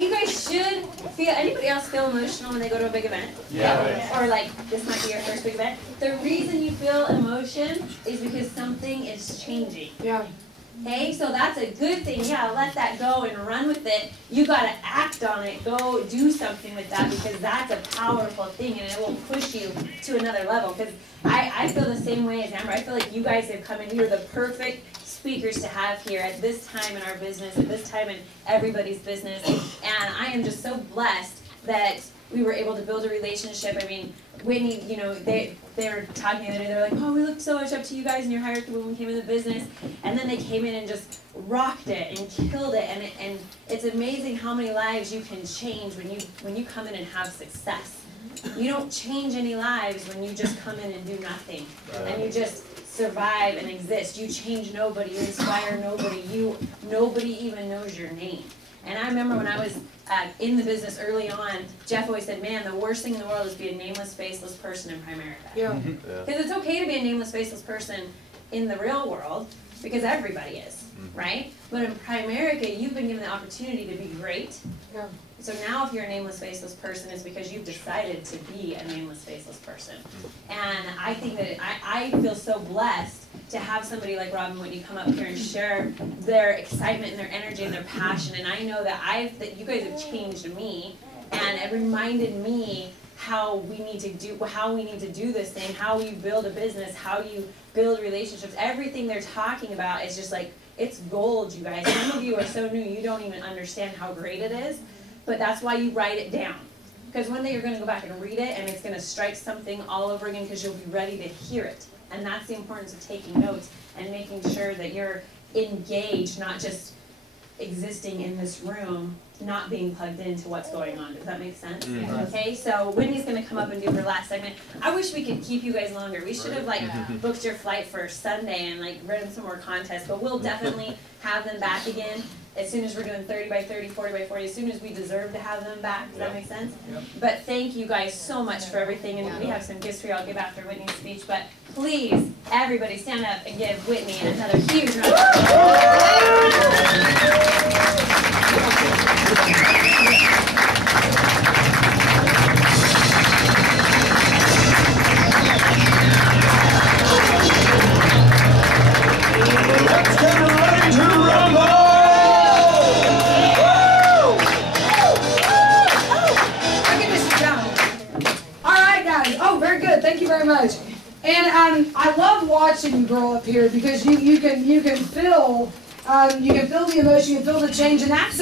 You guys should feel, anybody else feel emotional when they go to a big event? Yeah. Or like, this might be your first big event. The reason you feel emotion is because something is changing. Yeah. Okay, so that's a good thing. Yeah, let that go and run with it. You got to act on it. Go do something with that because that's a powerful thing and it will push you to another level. Because I feel the same way as Amber. I feel like you guys have come in here the perfect speakers to have here at this time in our business, at this time in everybody's business. And I am just so blessed that we were able to build a relationship. I mean, Whitney, you know, they were talking the other day, they were like, oh, we looked so much up to you guys and your hierarchy when we came in the business. And then they came in and just rocked it and killed it. And it's amazing how many lives you can change when you come in and have success. You don't change any lives when you just come in and do nothing. And you just survive and exist. You change nobody, you inspire nobody, nobody even knows your name. And I remember when I was in the business early on, Jeff always said, man, the worst thing in the world is to be a nameless, faceless person in Primerica. Yeah. Because it's okay to be a nameless, faceless person in the real world, because everybody is, right? But in Primerica, you've been given the opportunity to be great. Yeah. So now if you're a nameless, faceless person, it's because you've decided to be a nameless, faceless person. And I think that I feel so blessed to have somebody like Rob and Whitney come up here and share their excitement and their energy and their passion. And I know that you guys have changed me, and it reminded me how we need to do this thing, how you build a business, how you build relationships. Everything they're talking about is just like, it's gold, you guys. Some of you are so new, you don't even understand how great it is. But that's why you write it down. Because one day you're going to go back and read it, and it's going to strike something all over again because you'll be ready to hear it. And that's the importance of taking notes and making sure that you're engaged, not just existing in this room, not being plugged into what's going on. Does that make sense? Okay, so Whitney's going to come up and do her last segment. I wish we could keep you guys longer. We should have booked your flight for Sunday and run some more contests, but we'll definitely have them back again as soon as we're doing 30 by 30, 40 by 40, as soon as we deserve to have them back. Does that make sense? But thank you guys so much for everything, and we have some gifts for you I'll give after Whitney's speech, but please, everybody stand up and give Whitney another huge round of Let's get ready to rumble! Thank you very much. And I love watching you grow up here because you can feel the emotion, you can feel the change, and that's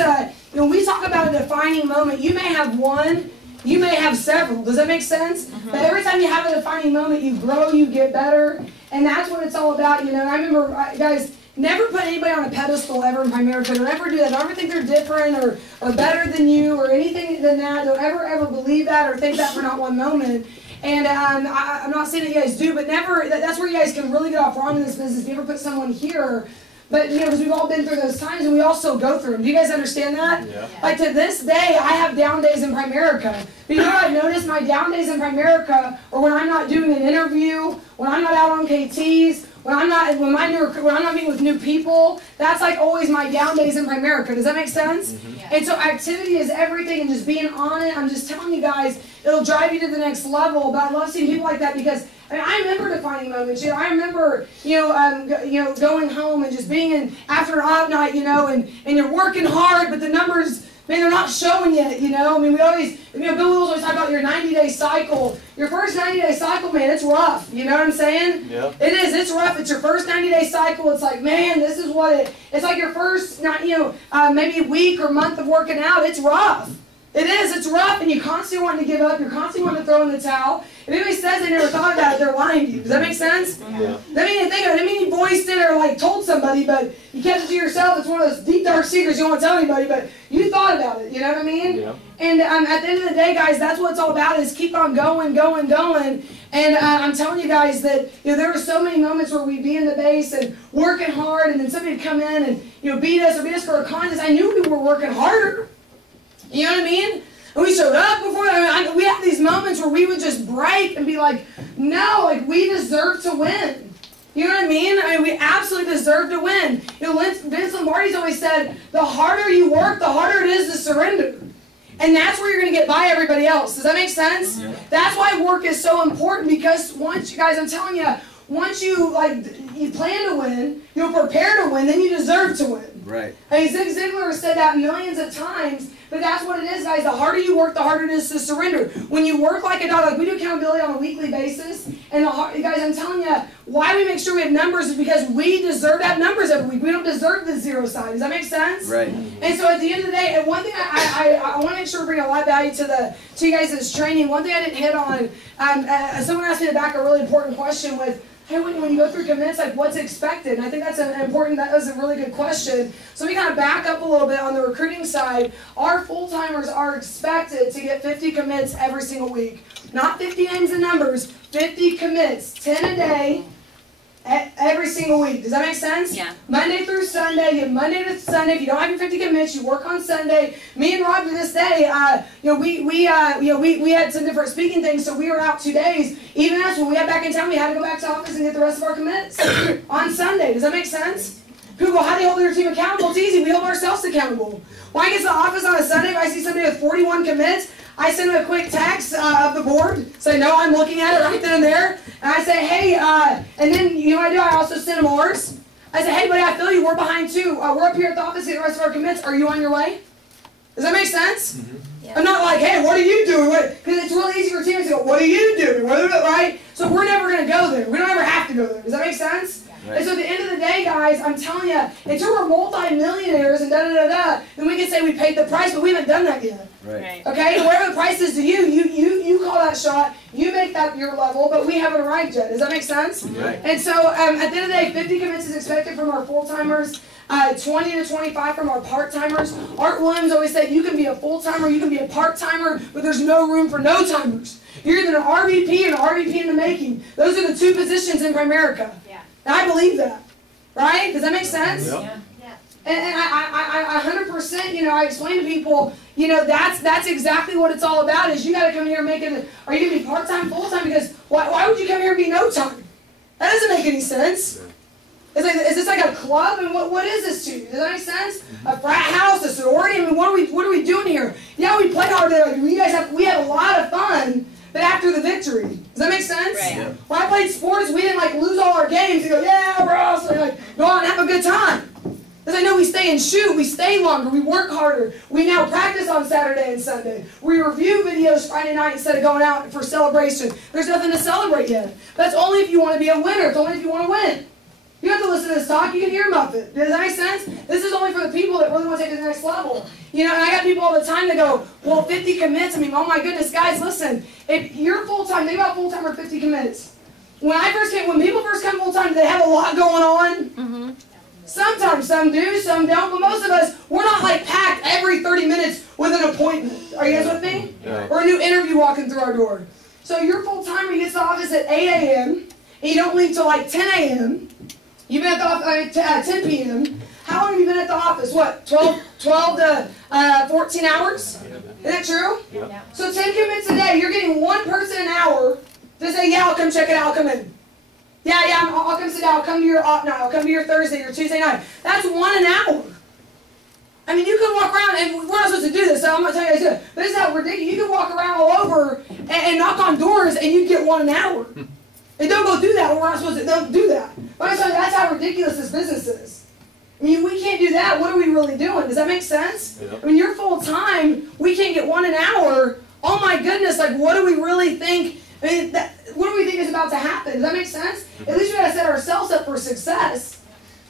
when we talk about a defining moment. You may have one, you may have several. Does that make sense? But every time you have a defining moment, you grow, you get better, and that's what it's all about. You know, I remember, guys. Never put anybody on a pedestal ever in Primerica. Don't ever do that. Don't ever think they're different or better than you or anything than that. Don't ever believe that or think that for not one moment. And I'm not saying that you guys do, but never. That's where you guys can really get off wrong in this business. Never put someone here. But, you know, because we've all been through those times, and we also go through them. Do you guys understand that? Yeah. Like, to this day, I have down days in Primerica. But you know what I've noticed? My down days in Primerica are when I'm not doing an interview, when I'm not out on KTs, when I'm not meeting with new people. That's like always my down days in Primerica. Does that make sense? Yeah. And so activity is everything, and just being on it. I'm just telling you guys, it'll drive you to the next level. But I love seeing people like that because I remember defining moments. You know, I remember going home and just being in after an odd night. You know, and you're working hard, but the numbers, man, they're not showing yet, you know. I mean, we always, Bill Wills always talk about your 90-day cycle. Your first 90-day cycle, man, it's rough. You know what I'm saying? Yeah. It is. It's rough. It's your first 90-day cycle. It's like, man, this is what it's like your first, maybe week or month of working out. It's rough. It is. It's rough, and you constantly want to give up. You're constantly wanting to throw in the towel. If anybody says they never thought about it, they're lying to you. Does that make sense? Yeah. I mean, you voiced it or told somebody, but you kept it to yourself. It's one of those deep, dark secrets you don't want to tell anybody, but you thought about it. You know what I mean? Yeah. And at the end of the day, guys, that's what it's all about, is keep on going. And I'm telling you guys that there were so many moments where we'd be in the base and working hard, and then somebody would come in and beat us for a contest. I knew we were working harder. You know what I mean? And we showed up before. We had these moments where we would just break and be like, no, we deserve to win. You know what I mean? I mean, we absolutely deserve to win. You know, Vince Lombardi's always said, the harder you work, the harder it is to surrender. And that's where you're going to get by everybody else. Does that make sense? Yeah. That's why work is so important, because once, you guys, I'm telling you, once you plan to win, you'll prepare to win, then you deserve to win. Right. I mean, Zig Ziglar has said that millions of times, but that's what it is, guys. The harder you work, the harder it is to surrender. When you work like a dog, like we do accountability on a weekly basis, and guys, I'm telling you, why we make sure we have numbers is because we deserve to have numbers every week. We don't deserve the zero side. Does that make sense? Right. And so at the end of the day, and one thing I want to make sure we bring a lot of value to you guys' training. One thing I didn't hit on, someone asked me to back a really important question with, hey, when you go through commits, like what's expected? And I think that's that was a really good question. So we kind of back up a little bit on the recruiting side. Our full-timers are expected to get 50 commits every single week. Not 50 names and numbers, 50 commits, 10 a day, every single week. Does that make sense? Yeah. Monday through Sunday, you have Monday to Sunday. If you don't have your 50 commits, you work on Sunday. Me and Rob to this day, we had some different speaking things, so we were out 2 days. Even us, when we got back in town, we had to go back to office and get the rest of our commits on Sunday. Does that make sense? People go, how do you hold your team accountable? It's easy. We hold ourselves accountable. When I get to the office on a Sunday, if I see somebody with 41 commits, I send them a quick text of the board, say, no, I'm looking at it right then and there. And I say, hey, and then, you know what I do? I also send them ours. I say, hey, buddy, I feel you. We're behind too. We're up here at the office getting the rest of our commits. Are you on your way? Does that make sense? Mm-hmm. Yeah. I'm not like, hey, what are you doing? Because it's really easy for teammates to go, what are you doing? Right? So we're never going to go there. We don't ever have to go there. Does that make sense? Right. And so at the end of the day, guys, I'm telling you, until we're multi-millionaires and da-da-da-da, then we can say we paid the price, but we haven't done that yet. Right. Okay? Whatever the price is to you, you call that shot, you make that your level, but we haven't arrived yet. Does that make sense? Right. And so at the end of the day, 50 commits is expected from our full-timers, 20 to 25 from our part-timers. Art Williams always said, you can be a full-timer, you can be a part-timer, but there's no room for no-timers. You're either an RVP and an RVP in the making. Those are the two positions in Primerica. Yeah. And I believe that. Right? Does that make sense? Yep. Yeah. And I 100%, you know, I explain to people, you know, that's exactly what it's all about, is you got to come here and make it, are you going to be part-time, full-time? Because why would you come here and be no-time? That doesn't make any sense. It's like, is this like a club? And what is this to you? Does that make sense? A frat house, a sorority? I mean, what are we doing here? Yeah, we play hard there. Like, we have a lot of fun, but after the victory. Does that make sense? Right. Yeah. When I played sports, we didn't like lose all our games. You go, yeah, we're awesome. Like, go out and have a good time. Because I know we stay and shoot, we stay longer, we work harder. We now practice on Saturday and Sunday. We review videos Friday night instead of going out for celebration. There's nothing to celebrate yet. That's only if you want to be a winner. It's only if you want to win. You have to listen to this talk. You can hear Muppet. Does that make sense? This is only for the people that really want to take it to the next level. You know, and I got people all the time that go, well, 50 commits. I mean, oh my goodness, guys, listen. If you're full-time, think about full-time or 50 commits. When people first come full-time, they have a lot going on. Mm-hmm. Sometimes some do, some don't, but most of us, we're not like packed every 30 minutes with an appointment. Are you guys with me? Yeah. Or a new interview walking through our door. So you're full-timer, you get to the office at 8 a.m., and you don't leave till like 10 a.m., you've been at the office at 10 p.m. How long have you been at the office? What, 12 to 14 hours? Isn't that true? Yeah. So 10 commits a day, you're getting one person an hour to say, yeah, I'll come check it out, I'll come in. Yeah, I'll come sit down, I'll come to your op night, I'll come to your Thursday, your Tuesday night. That's an hour. I mean, you could walk around, and we're not supposed to do this, so I'm not telling you guys to, but this is how ridiculous. You could walk around all over and knock on doors, and you'd get one an hour. And don't go do that. We're not supposed to. Don't do that. But I'm telling you, that's how ridiculous this business is. I mean, we can't do that. What are we really doing? Does that make sense? Yep. I mean, you're full time. We can't get one an hour. Oh my goodness! Like, what do we really think? I mean, what do we think is about to happen? Does that make sense? At least we got to set ourselves up for success.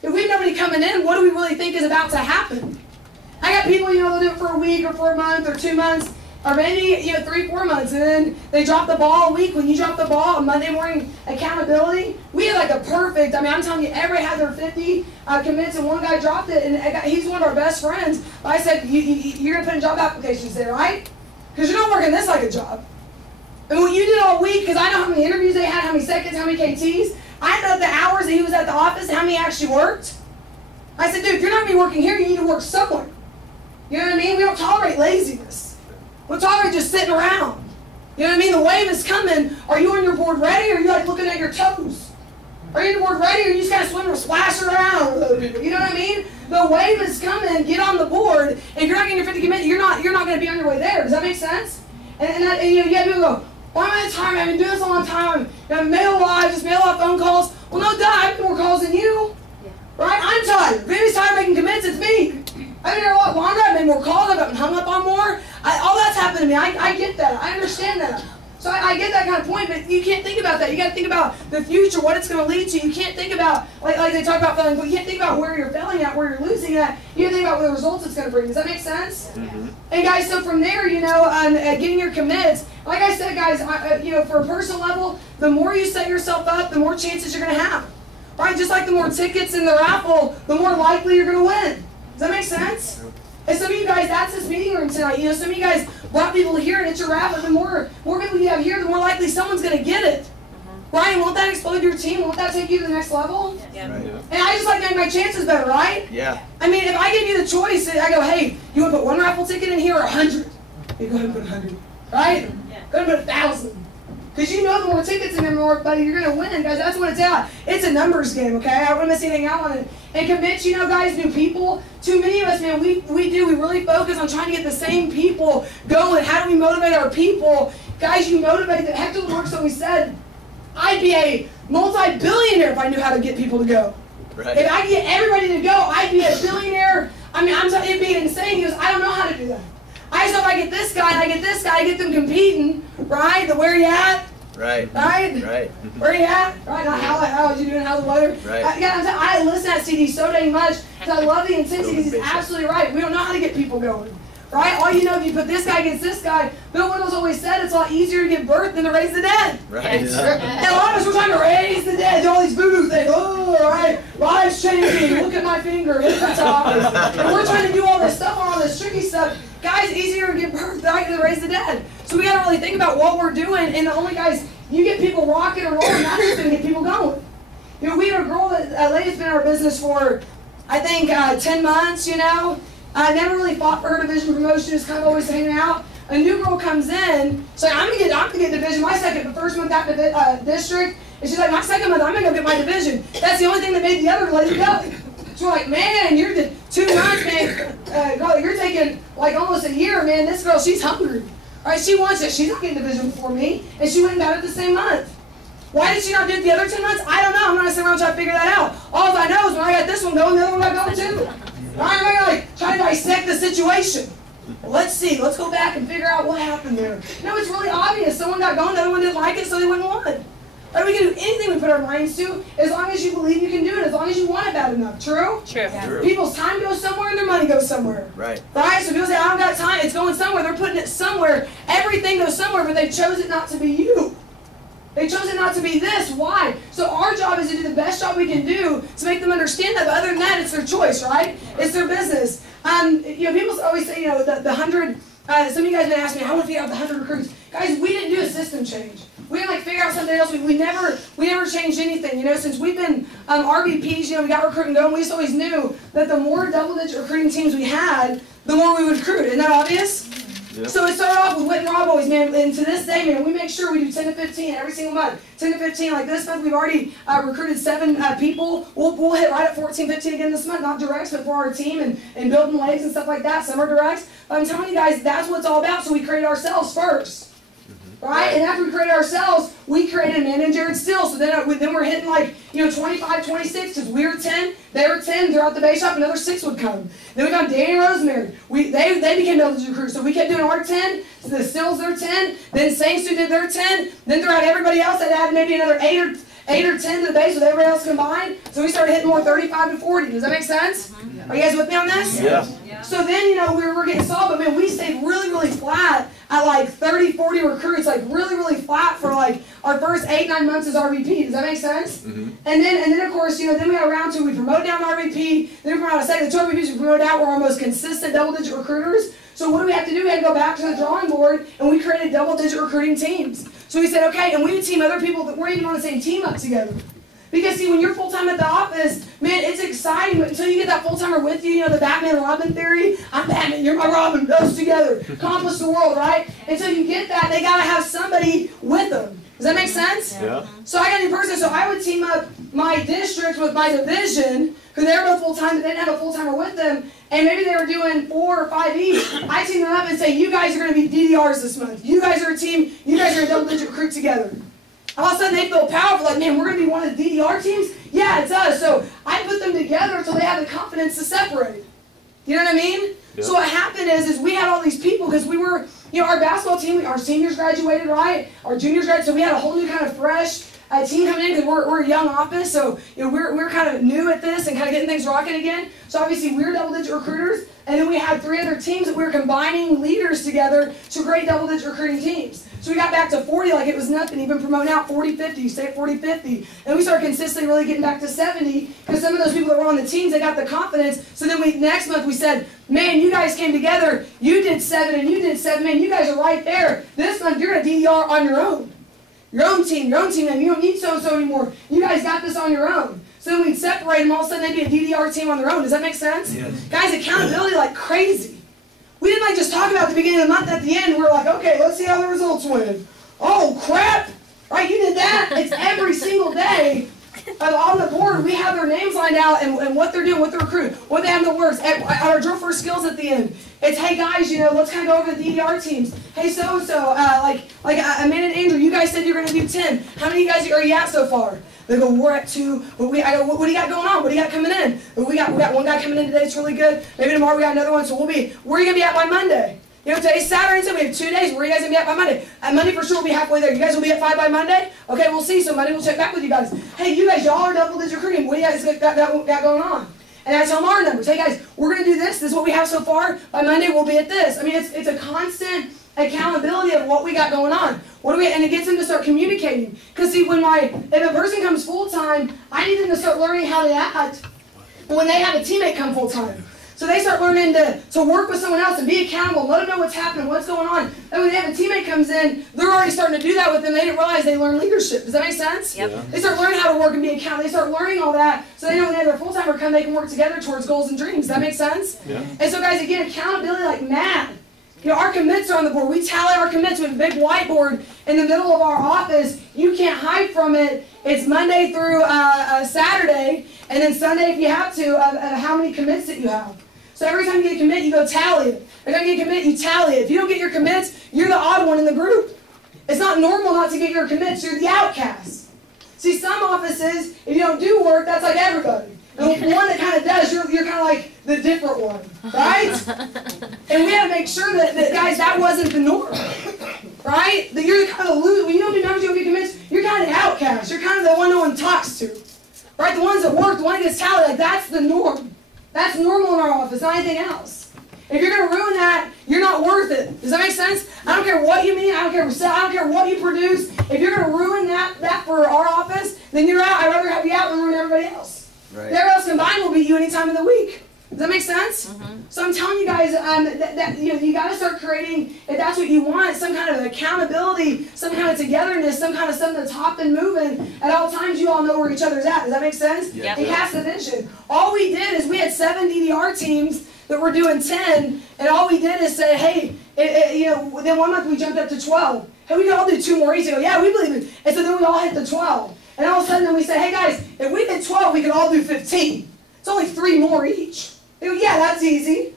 If we have nobody coming in, what do we really think is about to happen? I got people, you know, they'll do it for a week or for a month or 2 months. Or maybe, you know, 3-4 months, and then they drop the ball a week. When you drop the ball on Monday morning accountability, we had like a perfect, I mean, I'm telling you, everybody had their 50 commits, and one guy dropped it, and he's one of our best friends. But I said, you're going to put in job applications there, right? Because you're not working this like a job. And what you did all week, because I know how many interviews they had, how many seconds, how many KTs. I know the hours that he was at the office, how many actually worked. I said, dude, if you're not going to be working here, you need to work somewhere. You know what I mean? We don't tolerate laziness. We're tolerate just sitting around. You know what I mean? The wave is coming. Are you on your board ready, or are you like looking at your toes? Are you board ready, or you just kind of swim or splash around with other people? You know what I mean? The wave is coming. Get on the board. If you're not getting your 50 commit, you're not going to be on your way there. Does that make sense? And you have people go, why am I tired? I've been doing this a long time. I've mail live, just mail out phone calls. Well, no, duh, I have more calls than you. Right? I'm tired. If anybody's tired making commits, it's me. I've been here a lot longer. I've made more calls. I've gotten hung up on more. All that's happened to me. I get that. I understand that. So I get that kind of point, but you can't think about that. You got to think about the future, what it's going to lead to. You can't think about, like they talk about failing, but you can't think about where you're failing at, where you're losing at. You have to think about the results it's going to bring. Does that make sense? Mm-hmm. And guys, so from there, getting your commits, like I said, guys, for a personal level, the more you set yourself up, the more chances you're going to have. Right? Just like the more tickets in the raffle, the more likely you're going to win. Does that make sense? And some of you guys, that's this meeting room tonight. Some of you guys brought people here and it's your raffle. The more people you have here, the more likely someone's going to get it. Mm-hmm. Right? Won't that explode your team? Won't that take you to the next level? Yeah. Right. And I just like to make my chances better, right? Yeah. I mean, if I give you the choice, I go, hey, you want to put one raffle ticket in here or 100? You go ahead and put 100. Right? Yeah. Go ahead and put 1,000. Because you know the more tickets in there, the more, buddy, you're going to win, guys. That's what it's at. It's a numbers game, okay? I don't want to miss anything out on it. And convince, guys, new people. Too many of us, man, we really focus on trying to get the same people going. How do we motivate our people? Guys, you motivate them. Hector Works always said, I'd be a multi-billionaire if I knew how to get people to go. Right. If I could get everybody to go, I'd be a billionaire. I mean, it'd be insane. He goes, I don't know how to do that. I said, if I get this guy and I get this guy, I get them competing, right? The where you at? Right. Right? Right. Where you at? Right? Not how is you doing? How's the weather? Right. I listen to that CD so dang much because I love the intensity. He's absolutely right. We don't know how to get people going. Right? All you know, if you put this guy against this guy, Bill Wiggles always said it's a lot easier to give birth than to raise the dead. Right. And a lot of us, we're trying to raise the dead, do all these voodoo things. Oh, right, lives changing, look at my finger, hit the top. And we're trying to do all this stuff, all this tricky stuff. Guys, easier to give birth than to raise the dead. So we got to really think about what we're doing. And the only guys, you get people rocking and rolling, that's what's going to get people going. We had a girl, a lady's been in our business for, I think, 10 months, I never really fought for her division promotion, just kind of always hanging out. A new girl comes in, she's like, I'm gonna get division, the first month out district, and she's like, my second month, I'm gonna go get my division. That's the only thing that made the other lady go. So we're like, man, you're 2 months, man, girl, you're taking like almost a year, man. This girl, she's hungry. All right, she wants it. She's not getting division before me, and she went and got it the same month. Why did she not do it the other 10 months? I don't know. I'm not sitting around trying to figure that out. All I know is when I got this one going, the other one got going too. All right, I'm like trying to dissect the situation. Well, let's see. Let's go back and figure out what happened there. No, it's really obvious. Someone got going, the other one didn't like it, so they wouldn't want it. Right, we can do anything we put our minds to, as long as you believe you can do it, as long as you want it bad enough. True? True. True. People's time goes somewhere and their money goes somewhere. Right. Right? So people say, I don't got time. It's going somewhere. They're putting it somewhere. Everything goes somewhere, but they chose it not to be you. They chose it not to be this. Why? So our job is to do the best job we can do to make them understand that. But other than that, it's their choice, right? It's their business. People always say, the 100. Some of you guys have been asking me, I want to figure out the 100 recruits. Guys, we didn't do a system change. We didn't figure out something else. We never changed anything. Since we've been RVPs, we got recruiting going. We just always knew that the more double-digit recruiting teams we had, the more we would recruit. Isn't that obvious? Yep. So it started off with Whitney and Rob always, man, and to this day, man, we make sure we do 10 to 15 every single month. 10 to 15, like this month, we've already recruited 7 people. We'll hit right at 14, 15 again this month, not directs, but for our team and building legs and stuff like that. Some are directs. But I'm telling you guys, that's what it's all about, so we create ourselves first. Right? And after we created ourselves, we created Amanda and Jared Steele. So then we're hitting 25, 26, because we were 10, they were 10 throughout the base shop, another 6 would come. Then we got Danny and Rosemary. They became double-digit recruits. So we kept doing our 10, so the Steeles their 10, then Saints who did their 10, then throughout everybody else that added maybe another 8 or 10 to the base with everybody else combined. So we started hitting more 35 to 40. Does that make sense? Are you guys with me on this? Yeah. So then, we were getting solid, but man, we stayed really, really flat at 30, 40 recruits, really, really flat for our first 8, 9 months as RVP. Does that make sense? Mm-hmm. And then of course, then we got around to, we promote down to RVP, then we promote a second, the 2 RVPs we promote out were our most consistent double-digit recruiters. So what do we have to do? We had to go back to the drawing board, and we created double-digit recruiting teams. So we said, okay, and we would team other people that weren't even on the same team up together. Because see, when you're full-time at the office, man, it's exciting, but until you get that full-timer with you, the Batman-Robin theory, I'm Batman, you're my Robin, those together, accomplish the world, right? Until you get that, they got to have somebody with them. Does that make sense? Yeah. So I got a new person, so I would team up my district with my division, because they were both full-time, but they didn't have a full-timer with them, and maybe they were doing 4 or 5 each. I team them up and say, you guys are going to be DDRs this month. You guys are a team. You guys are a double-digit recruit together. All of a sudden they feel powerful, like, man, we're going to be one of the DDR teams? Yeah, it's us. So I put them together until they have the confidence to separate. You know what I mean? Yep. So what happened is we had all these people, because we were, our basketball team, our seniors graduated, right? Our juniors graduated, so we had a whole new kind of fresh team coming in, because we're a young office, so we're kind of new at this and kind of getting things rocking again. So obviously we're double-digit recruiters, and then we had 3 other teams that we were combining leaders together to create double-digit recruiting teams. So we got back to 40 like it was nothing. You've been promoting out 40-50, stay at 40-50. And we started consistently really getting back to 70, because some of those people that were on the teams, they got the confidence. So then next month we said, man, you guys came together, you did 7 and you did 7, man, you guys are right there. This month you're going to DDR on your own. Your own team, man. You don't need so-and-so anymore. You guys got this on your own. So then we'd separate them, all of a sudden they'd be a DDR team on their own. Does that make sense? Yes. Guys, accountability like crazy. We didn't just talk about at the beginning of the month. At the end, we were like, okay, let's see how the results went. Oh, crap. Right, you did that. It's every single day on the board. We have their names lined out and what they're doing, what they're recruiting, what they have in the works. At our drill for skills at the end, it's, hey, guys, let's kind of go over the DDR teams. Hey, so-and-so, like Amanda and Andrew, you guys said you were going to do 10. How many of you guys are you at so far? They go, we're at 2. I go, what do you got going on? What do you got coming in? We got one guy coming in today. It's really good. Maybe tomorrow we got another one. So where are you going to be at by Monday? Today's Saturday, so we have 2 days. Where are you guys going to be at by Monday? Monday for sure we'll be halfway there. You guys will be at 5 by Monday? Okay, we'll see. So Monday we'll check back with you guys. Hey, you guys, y'all are double-digit recruiting. What do you guys got going on? And I tell them our numbers. Hey, guys, we're going to do this. This is what we have so far. By Monday we'll be at this. I mean, it's a constant accountability of what we got going on. And it gets them to start communicating. Because see, if a person comes full-time, I need them to start learning how to act when they have a teammate come full-time. So they start learning to work with someone else and be accountable, let them know what's happening, what's going on. And when they have a teammate comes in, they're already starting to do that with them. They didn't realize they learned leadership. Does that make sense? Yep. Yeah. They start learning how to work and be accountable. They start learning all that so they know when they have their full-timer come, they can work together towards goals and dreams. Does that make sense? Yeah. And so guys, again, accountability like mad. Our commits are on the board. We tally our commits with a big whiteboard in the middle of our office. You can't hide from it. It's Monday through Saturday, and then Sunday if you have to, how many commits that you have. So every time you get a commit, you go tally it. Every time you get a commit, you tally it. If you don't get your commits, you're the odd one in the group. It's not normal not to get your commits. You're the outcast. See, some offices, if you don't do work, that's like everybody. And one that kind of does, you're kind of like the different one, right? And we have to make sure that guys, that wasn't the norm, right? That you're kind of loose. When you don't do numbers, you don't get commits, you're kind of the outcast. You're kind of the one no one talks to, right? The ones that work, the one that gets tallied, like that's the norm. That's normal in our office, not anything else. If you're going to ruin that, you're not worth it. Does that make sense? I don't care what you mean. I don't care what you produce. If you're going to ruin that for our office, then you're out. I'd rather have you out than ruin everybody else. Right. Everybody else combined will beat you any time of the week. Does that make sense? Mm-hmm. So I'm telling you guys that you got to start creating, if that's what you want, some kind of accountability, some kind of togetherness, some kind of something that's hopping and moving. At all times, you all know where each other's at. Does that make sense? Yeah. It has the vision. All we did is we had 7 DDR teams that were doing 10, and all we did is say, hey, then one month we jumped up to 12. Hey, we can all do 2 more each. They go, yeah, we believe it. And so then we all hit the 12. And all of a sudden then we say, hey guys, if we did 12, we could all do 15. It's only 3 more each. They go, yeah, that's easy.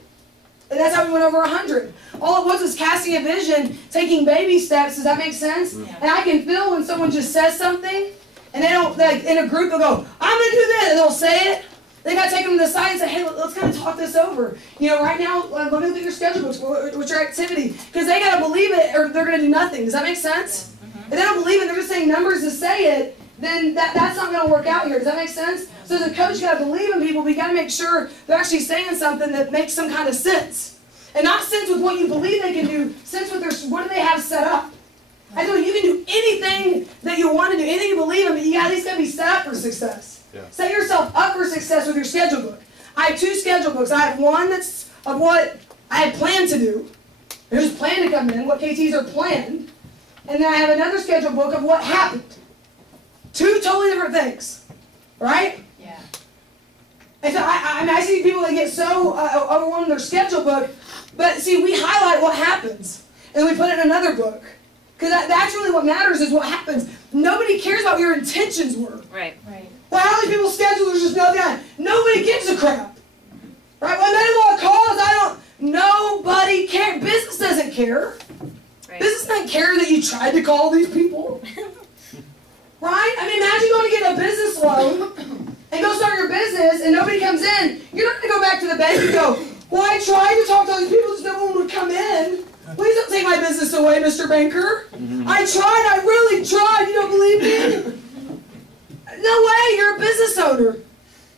And that's how we went over 100. All it was casting a vision, taking baby steps. Does that make sense? Yeah. And I can feel when someone just says something, and they don't, like in a group, they'll go, I'm going to do this, and they'll say it. They got to take them to the side and say, hey, let's kind of talk this over. Right now, let me look at your schedule books, what's your activity? Because they got to believe it, or they're going to do nothing. Does that make sense? Mm-hmm. If they don't believe it, they're just saying numbers to say it, then that's not going to work out here. Does that make sense? So as a coach, you got to believe in people, but you got to make sure they're actually saying something that makes some kind of sense. And not sense with what you believe they can do, sense with what do they have set up. I know you can do anything that you want to do, anything you believe in, but you at least got to be set up for success. Yeah. Set yourself up for success with your schedule book. I have 2 schedule books. I have one that's of what I had planned to do, who's planned to come in, what KTs are planned, and then I have another schedule book of what happened. 2 totally different things, right? Yeah. And so I see people that get so overwhelmed in their schedule book, but see, we highlight what happens, and we put it in another book. Because that's really what matters is what happens. Nobody cares about what your intentions were. Right. Well, how many people's schedules just know that? Nobody gives a crap. Right? Well, I made a lot of calls. Nobody cares. Business doesn't care. Right. Business doesn't care that you tried to call these people. Right? I mean, imagine going to get a business loan and go start your business and nobody comes in. You're not going to go back to the bank and go, well, I tried to talk to all these people, just no one would come in. Please don't take my business away, Mr. Banker. I tried. I really tried. You don't believe me? No way. You're a business owner.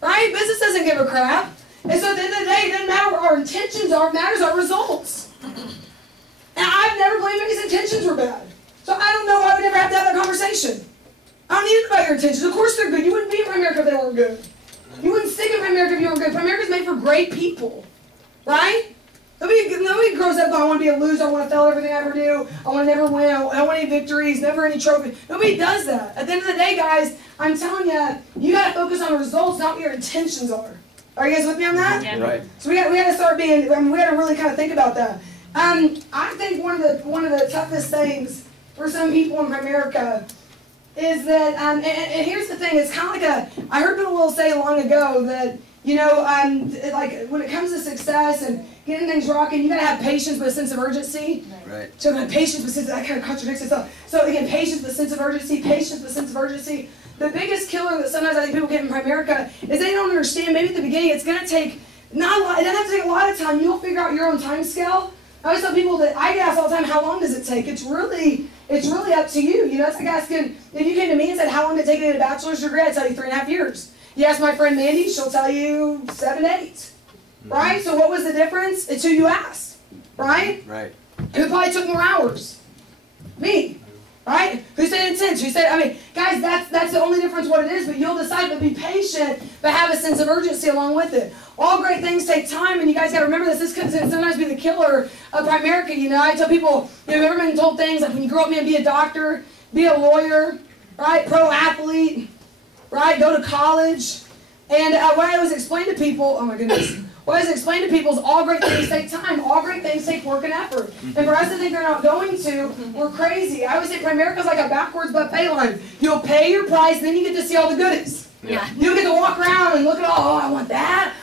Right? Business doesn't give a crap. And so at the end of the day, it doesn't matter what our intentions are. It matters our results. And I've never believed anybody's intentions were bad. So I don't know why we never have to have that conversation. I don't need to know about your intentions. Of course they're good. You wouldn't be in Primerica if they weren't good. You wouldn't stick in Primerica if you weren't good. Primerica's made for great people. Right? Nobody grows up going, I want to be a loser, I want to fail everything I ever do, I want to never win, I don't want any victories, never any trophies. Nobody does that. At the end of the day, guys, I'm telling you, you got to focus on results, not what your intentions are. Are you guys with me on that? Yeah. Right. So we got to start being, we got to really kind of think about that. I think one of the toughest things for some people in Primerica is that, and here's the thing, it's kind of like I heard Bill Will say long ago that, like when it comes to success and getting things rocking, you got to have patience with a sense of urgency. Right. So patience with sense, that kind of contradicts itself. So again, patience with a sense of urgency, patience with a sense of urgency. The biggest killer that sometimes I think people get in Primerica is they don't understand, maybe at the beginning it's going to take, not a lot, it doesn't have to take a lot of time. You'll figure out your own time scale. I always tell people that I get asked all the time, how long does it take? It's really up to you. It's like asking, if you came to me and said, how long did it take to get a bachelor's degree? I'd tell you 3.5 years. You ask my friend Mandy, she'll tell you 7, 8. Right? So what was the difference? It's who you asked. Right? Right. Who probably took more hours? Me. Right? Who said intense? Who said, guys, that's the only difference what it is, but you'll decide to be patient, but have a sense of urgency along with it. All great things take time, and you guys got to remember this can sometimes be the killer of Primerica. I tell people, you've ever been told things like when you grow up, man, be a doctor, be a lawyer, right? Pro athlete, right? Go to college. And what I always explain to people, oh my goodness, what I always explain to people is all great things take time. All great things take work and effort. And for us to think they're not going to, we're crazy. I always say Primerica's like a backwards buffet line. You'll pay your price, then you get to see all the goodies. Yeah. You get to walk around and look at all, I want that,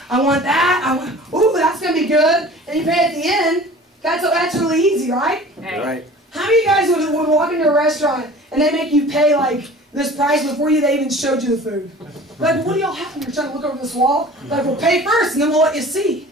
ooh, that's going to be good. And you pay at the end. That's really easy, right? Right. How many of you guys would walk into a restaurant and they make you pay like this price before they even showed you the food? Like, what do y'all have? You're trying to look over this wall? Like, well, pay first and then we'll let you see.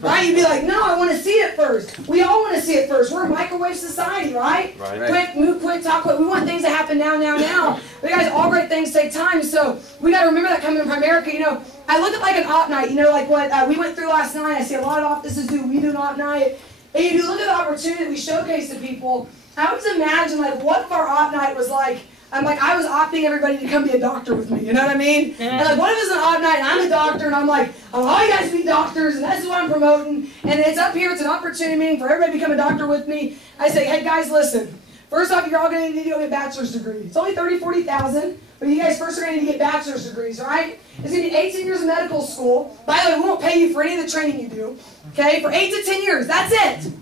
Right? You'd be like, no, I want to see it first. We all want to see it first. We're a microwave society, right? Right. Quick, move quick, talk quick. We want things to happen now. But guys, all great things take time. So we got to remember that coming to Primerica. I look at like an op night, like what we went through last night. I see a lot of offices do. We do an op night. And if you look at the opportunity that we showcase to people, I always imagine like what if our op night was like, I was opting everybody to come be a doctor with me, you know what I mean? And like, what if it's an op night and I'm a doctor and I'm like, oh, all you guys be doctors and this is what I'm promoting and it's up here, it's an opportunity meeting for everybody to become a doctor with me. I say, hey guys, listen, first off, you're all going to need to go get a bachelor's degree. It's only $30,000, $40,000, but you guys first are going to need to get bachelor's degrees, right? It's going to be 18 years of medical school. By the way, we won't pay you for any of the training you do, okay? For 8 to 10 years, that's it.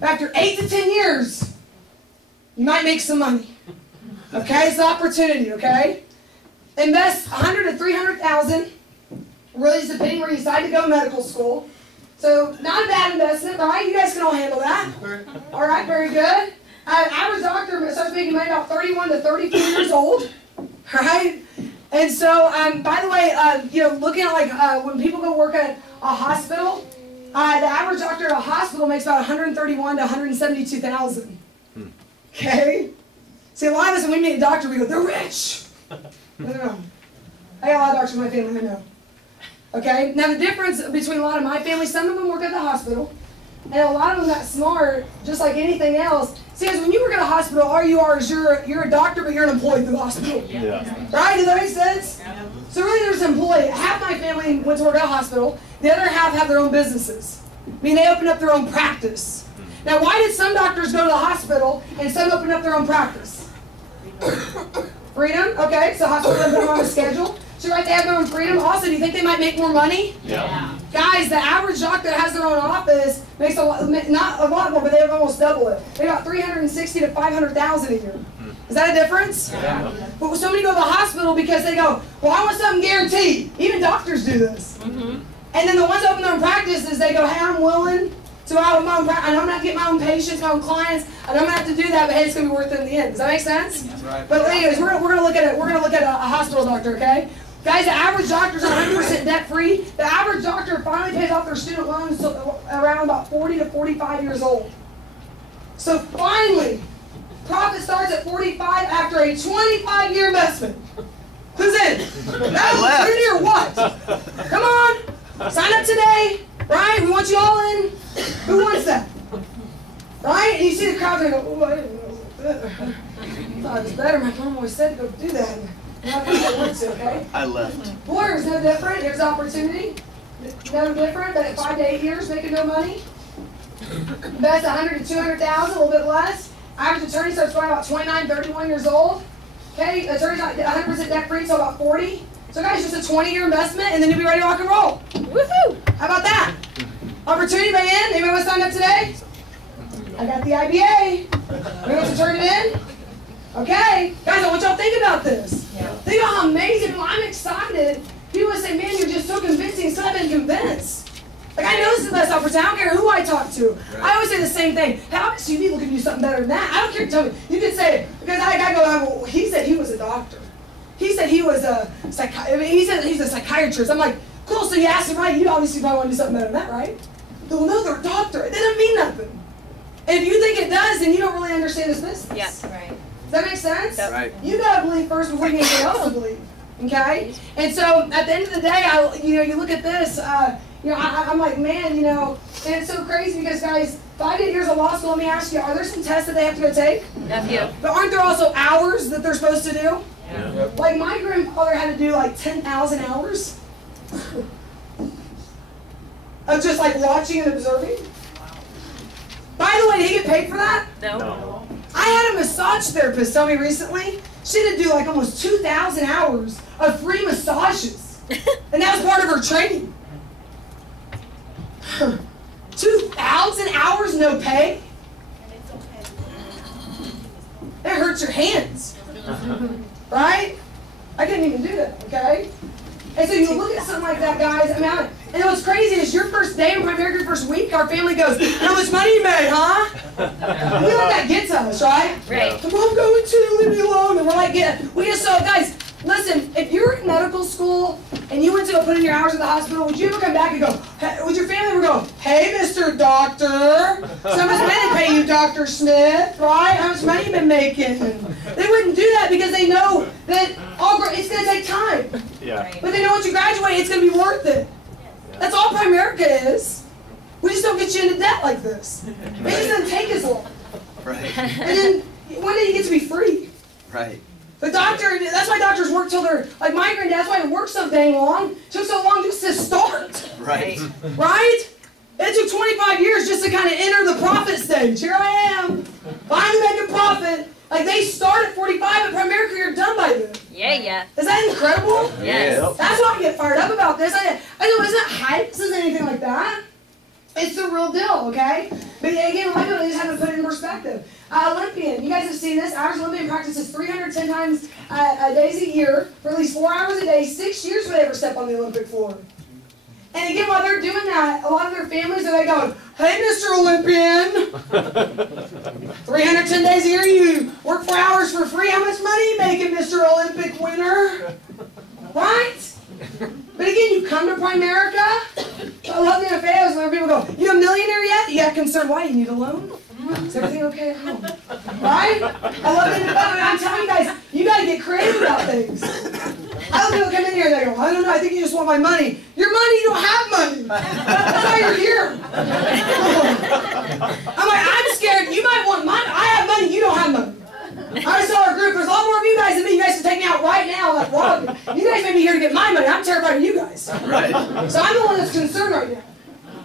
After 8 to 10 years, you might make some money. Okay, it's an opportunity, okay? Invest $100,000 to $300,000, really just depending where you decide to go to medical school. So, not a bad investment, right? You guys can all handle that. All right, very good. Average doctor starts making money about 31 to 34 years old, right? And so, by the way, looking at like when people go work at a hospital, the average doctor at a hospital makes about $131,000 to $172,000. Okay. See, a lot of us, when we meet a doctor, we go, they're rich. No. I got a lot of doctors in my family, I know. Okay? Now, the difference between a lot of my family, some of them work at the hospital, and a lot of them got smart, just like anything else. See, because when you work at a hospital, all you are is you're a doctor, but you're an employee through the hospital. Yeah. Right? Does that make sense? Yeah. So really, there's an employee. Half my family went to work at a hospital. The other half have their own businesses. I mean, they opened up their own practice. Now, why did some doctors go to the hospital and some open up their own practice? Freedom, okay, so hospital doesn't put them on a schedule. Should right, they have their own freedom. Also, do you think they might make more money? Yeah. Guys, the average doctor that has their own office makes not a lot more, but they have almost double it. They got $360,000 to $500,000 a year. Is that a difference? Yeah. But so many go to the hospital because they go, well, I want something guaranteed. Even doctors do this. Mm-hmm. And then the ones that open their own practices, they go, hey, I'm willing to open my own practice. I know I'm not getting my own patients, my own clients. I know I'm gonna have to do that, but hey, it's gonna be worth it in the end. Does that make sense? Right. But anyways, we're gonna look at a hospital doctor, okay? Guys, the average doctor's 100% debt free. The average doctor finally pays off their student loans around about 40 to 45 years old. So finally, profit starts at 45 after a 25-year investment. Who's in? That was or what? Come on, sign up today, right? We want you all in. Who wants that? Right? And you see the crowd there go, oh, I didn't know that. I thought it was better. My mom always said to go do that. Not that wants to, okay? I left. Lawyers, no different. Here's opportunity. No different, but at 5 to 8 years making no money. Best 100 to 200,000, a little bit less. Average attorney starts going about 29, 31 years old. Okay, attorney's not 100% debt free until about 40. So guys, just a 20-year investment, and then you'll be ready to rock and roll. Woohoo! How about that? Opportunity by in. Anybody want to sign up today? I got the IBA. Anybody want to turn it in? Okay, guys, I want y'all to think about this. Yeah. Think about how amazing. I'm excited. People say, man, you're just so convincing. Still haven't been convinced. Like, I know this is the best opportunity. I don't care who I talk to. Right. I always say the same thing. Hey, obviously, you need to look at do something better than that. I don't care. Tell me. You can say it. Because I go, well, he said he was a doctor. He said he was a he said he's a psychiatrist. I'm like, cool, so you asked him right. You obviously probably want to do something better than that, right? Well, no, they're a doctor. It doesn't mean nothing. And if you think it does, then you don't really understand this business. Yes, right. Does that make sense? Right. You gotta believe first before you can get else to believe. Okay? And so at the end of the day, you look at this, I'm like, man, and it's so crazy because guys, 5 to 8 years of law school, let me ask you, are there some tests that they have to go take? Yeah. But aren't there also hours that they're supposed to do? Yeah. Yep. Like my grandfather had to do like 10,000 hours of just like watching and observing. By the way, did he get paid for that? No. I had a massage therapist tell me recently she had to do like almost 2,000 hours of free massages. And that was part of her training. 2,000 hours no pay? That hurts your hands. Right? I couldn't even do that, okay? And so you look at something like that, guys. And what's crazy is your first day in Primerica, your first week, our family goes, how much money you made, huh? We feel like that gets us, right? Right. Come on, going to, leave me alone. And we're like, guys, listen, if you're in medical school and you went to go put in your hours at the hospital, would you ever come back and go, would your family ever go, hey, Mr. Doctor, so how much money pay you, Dr. Smith, right? How much money you been making? They wouldn't do that because they know that it's going to take time. Yeah. Right. But they know once you graduate, it's going to be worth it. That's all Primerica is. We just don't get you into debt like this. It just doesn't take as long. Right. And then one day you get to be free. Right. The doctor, that's why doctors work till they're, like my granddad, that's why it worked so dang long. It took so long just to start. Right. Right? It took 25 years just to kind of enter the profit stage. Here I am, finally making profit. Like they start at 45, but Primerica, you're done by then. Yeah. Is that incredible? Yes. That's why I get fired up about this. I know it's not hype. This isn't anything like that. It's the real deal, okay? But again, a lot of people just have to put it in perspective. Olympian, you guys have seen this. Average Olympian practices 310 times days a year for at least 4 hours a day, 6 years before they ever step on the Olympic floor. And again, while they're doing that, a lot of their families are going, hey, Mr. Olympian, 310 days a year, you work 4 hours for free. How much money are you making, Mr. Olympic winner? Right? But again, you come to Primerica. I love the FAOs where people go, you a millionaire yet? You got concerned. Why? You need a loan? Is everything okay at home? Right? I love it. I'm telling you guys, you got to get creative about things. I love people come in here and they go, I don't know, I think you just want my money. Your money, you don't have money. That's why you're here. I'm like, I'm scared. You might want money. I have money. You don't have money. I saw our group. There's a lot more of you guys than me. You guys can take me out right now. Like, wow, you guys may be here to get my money. I'm terrified of you guys. Right. So I'm the one that's concerned right now.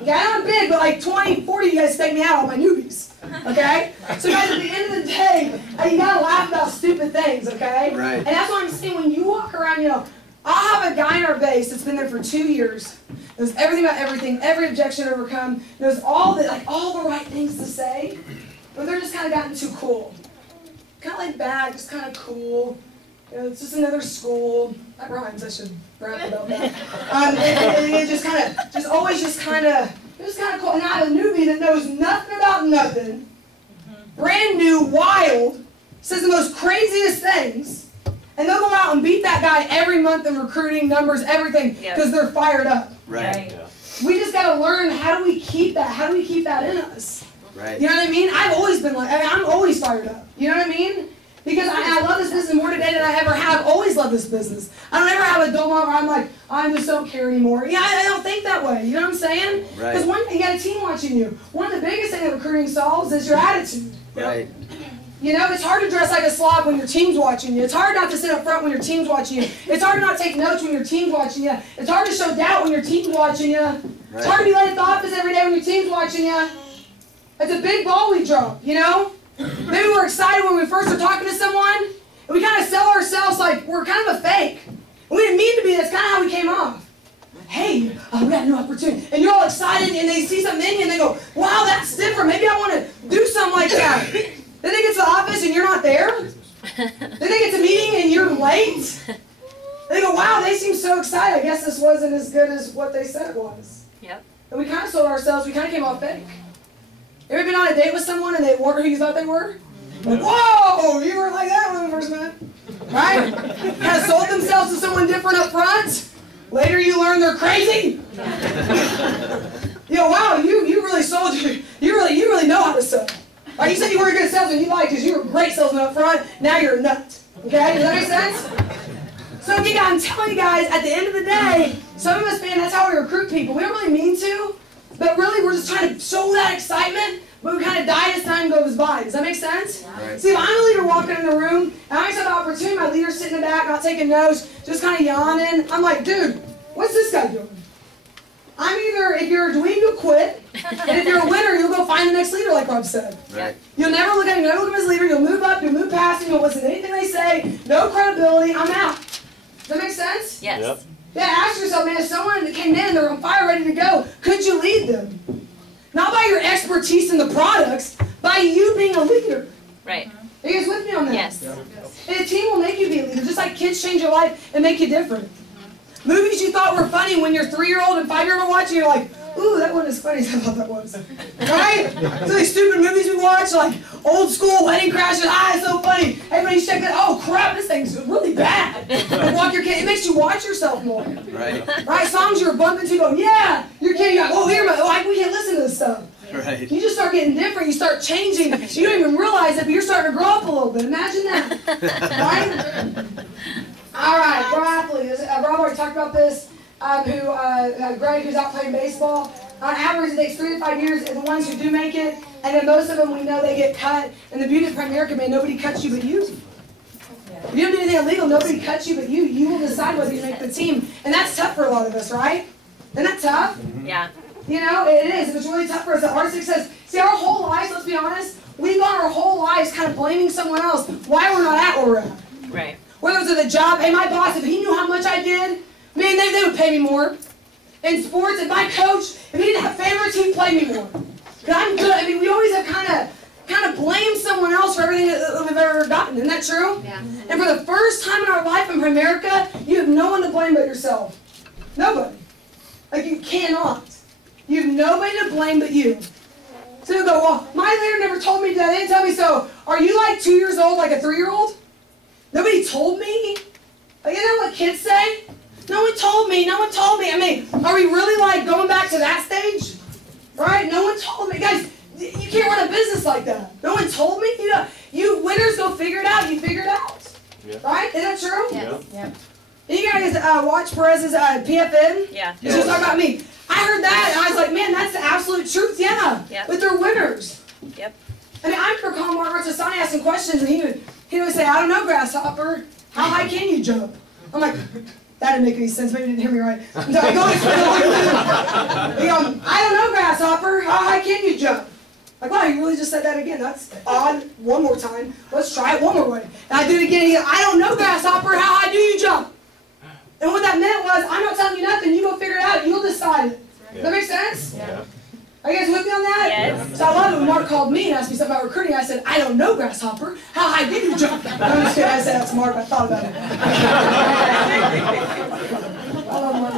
Okay, I'm big, but like 20, 40 of you guys take me out, all my newbies. Okay? So guys, at the end of the day, you gotta laugh about stupid things, okay? Right. And that's what I'm saying. When you walk around, I'll have a guy in our base that's been there for 2 years, knows everything about everything, every objection overcome, knows all the right things to say, but they're just kind of gotten too cool. Kind of laid back, just kind of cool. You know, it's just another school. That rhymes, I should rap about that. And it just kind of, just always just kind of cool. And I have a newbie that knows nothing about nothing, brand new, wild, says the most craziest things, and they'll go out and beat that guy every month in recruiting, numbers, everything, because they're fired up. Right. Yeah. We just got to learn, how do we keep that? How do we keep that in us? Right. You know what I mean? I've always been like, I'm always fired up. You know what I mean? Because I love this business more today than I ever have. I've always loved this business. I don't ever have a dull moment where I'm like, I just don't care anymore. Yeah, I don't think that way. You know what I'm saying? Right. Because you got a team watching you. One of the biggest things that recruiting solves is your attitude. Right. You know, it's hard to dress like a slob when your team's watching you. It's hard not to sit up front when your team's watching you. It's hard to not take notes when your team's watching you. It's hard to show doubt when your team's watching you. Right. It's hard to be late at the office every day when your team's watching you. It's a big ball we drop, you know? Maybe we're excited when we first are talking to someone, and we kind of sell ourselves like we're kind of a fake. And we didn't mean to be. That's kind of how we came off. Hey, we got a new opportunity. And you're all excited, and they see something in you, and they go, wow, that's different. Maybe I want to do something like that. Then they get to the office, and you're not there. Then they get to meeting, and you're late. They go, wow, they seem so excited. I guess this wasn't as good as what they said it was. Yep. And we kind of sold ourselves. We kind of came off fake. Ever been on a date with someone and they weren't who you thought they were? Like, whoa, you weren't like that when we first met. Right? Kind of sold themselves to someone different up front. Later you learn they're crazy. You know, wow, you really sold you really know how to sell. Like, you said you weren't a good salesman, you lied because you were a great salesman up front, now you're a nut. Okay? Does that make sense? So again, I'm telling you guys, at the end of the day, some of us, man, that's how we recruit people. We don't really mean to. But really, we're just trying to show that excitement, but we kind of die as time goes by. Does that make sense? Right. See, if I'm a leader walking in the room, and I just have the opportunity, my leader's sitting in the back, not taking notes, just kind of yawning, I'm like, dude, what's this guy doing? I'm either, if you're a dweeb, you'll quit, and if you're a winner, you'll go find the next leader, like Rob said. Right. You'll never look at him, you'll never look at his leader, you'll move up, you'll move past him, you'll listen to anything they say, no credibility, I'm out. Does that make sense? Yes. Yep. Yeah, ask yourself, man, if someone that came in, they're on fire, ready to go, could you lead them? Not by your expertise in the products, by you being a leader. Right. Are you guys with me on that? Yes. And a team will make you be a leader, just like kids change your life and make you different. Movies you thought were funny when your 3-year-old and 5-year-old are watching, you're like, ooh, that wasn't as funny as I thought that was. Right? So these stupid movies we watch, like old school wedding crashes, it's so funny. Everybody check that, oh crap, this thing's really bad. Like, walk your kid, it makes you watch yourself more. Right. Right? Songs you're bumping to, going, yeah, your kid, you're like, oh, we can't listen to this stuff. Right. You just start getting different, you start changing, you don't even realize it, but you're starting to grow up a little bit. Imagine that. Right? All right, pro athletes. Rob already talked about this. Greg, who's out playing baseball. On average, it takes 3 to 5 years. The ones who do make it, and then most of them we know they get cut. And the beauty of Primerica, man, nobody cuts you but you. If you don't do anything illegal, nobody cuts you but you. You will decide whether you make the team, and that's tough for a lot of us, right? Isn't that tough? Yeah. You know, it is. It's really tough for us. Our success. See, our whole lives. Let's be honest. We've gone our whole lives kind of blaming someone else why we're not at where we're at. Right. Whether it was at the job, hey, my boss, if he knew how much I did, man, they would pay me more. In sports, if my coach, if he didn't have favorites, he'd play me more. Because I'm good. I mean, we always have kind of blamed someone else for everything that we've ever gotten. Isn't that true? Yeah. And for the first time in our life in Primerica, you have no one to blame but yourself. Nobody. Like, you cannot. You have nobody to blame but you. So you go, well, my leader never told me that. They didn't tell me so. Are you like 2 years old, like a 3-year-old? Nobody told me? Like, isn't that what kids say? No one told me. No one told me. I mean, are we really like going back to that stage? Right? No one told me. Guys, you can't run a business like that. No one told me. You know, you winners go figure it out. You figure it out. Yeah. Right? Is that true? Yes. Yeah. You guys watch Perez's PFN? Yeah. He's just talking about me. I heard that and I was like, man, that's the absolute truth. Yeah. Yep. But they're winners. Yep. I mean, I remember calling Mark Rossasani asking questions and he would say, I don't know, grasshopper. How high can you jump? I'm like, that didn't make any sense. Maybe you didn't hear me right. So I go, I don't know, grasshopper. How high can you jump? Like, wow, you really just said that again. That's odd. One more time. Let's try it one more way. And I do it again. And he goes, I don't know, grasshopper. How high do you jump? And what that meant was, I'm not telling you nothing, you go figure it out, you'll decide it. Does that make sense? Yeah. Are you guys with me on that? Yes. So I love it when Mark called me and asked me something about recruiting. I said, I don't know, Grasshopper. How high did you jump? No, I'm just kidding. I said, that's Mark. I thought about it. I love Mark.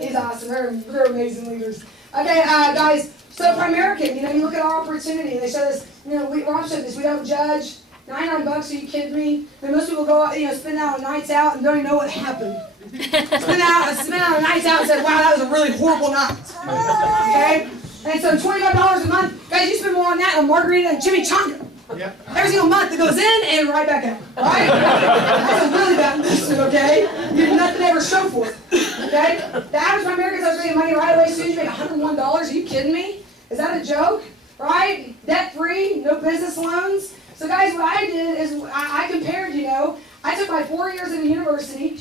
He's awesome. They're amazing leaders. Okay, guys. So Primerica, you look at our opportunity. They showed us, Ron showed this. We don't judge. $99, are you kidding me? And most people go out, spend out on nights out and don't even know what happened. spend out on nights out and say, wow, that was a really horrible night. Okay? And so $25 a month, guys, you spend more on that than a margarita and chimichanga. Yep. Every single month it goes in and right back out. Right? That's a really bad investment, okay? You have nothing to ever show for it. Okay? The average Primerica starts making money right away as soon as you make $101. Are you kidding me? Is that a joke? Right? Debt-free, no business loans. So guys, what I did is I compared, I took my 4 years at a university,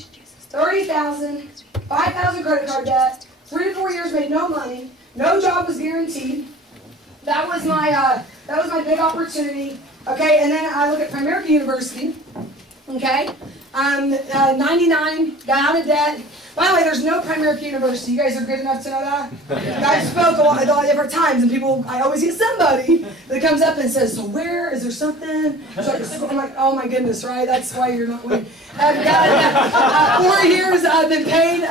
$30,000, $5,000 credit card debt, 3 to 4 years made no money, no job was guaranteed. That was my big opportunity. Okay, and then I look at Primerica University. Okay, 99, got out of debt. By the way, there's no Primerica University. You guys are good enough to know that? I spoke a lot of different times, and I always get somebody that comes up and says, so where? Is there something? I'm like, oh my goodness, right? That's why you're not winning. I've got 4 years I've been paid